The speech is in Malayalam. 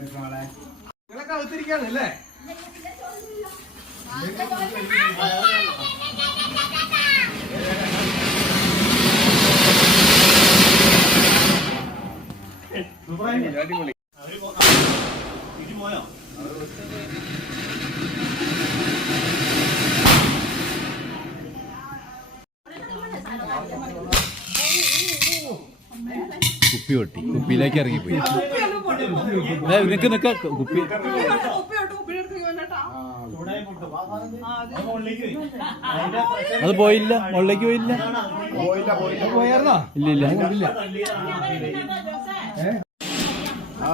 നിങ്ങളൊക്കെ അകത്തിരിക്കാണല്ലേ? അടിപൊളി. കുപ്പി പൊട്ടി, കുപ്പിയിലേക്ക് ഇറങ്ങിപ്പോയി. നിക്ക കുപ്പി അത് പോയില്ല, മുകളിലേക്ക് പോയില്ല. പോയായിരുന്നോ? ഇല്ല. ആ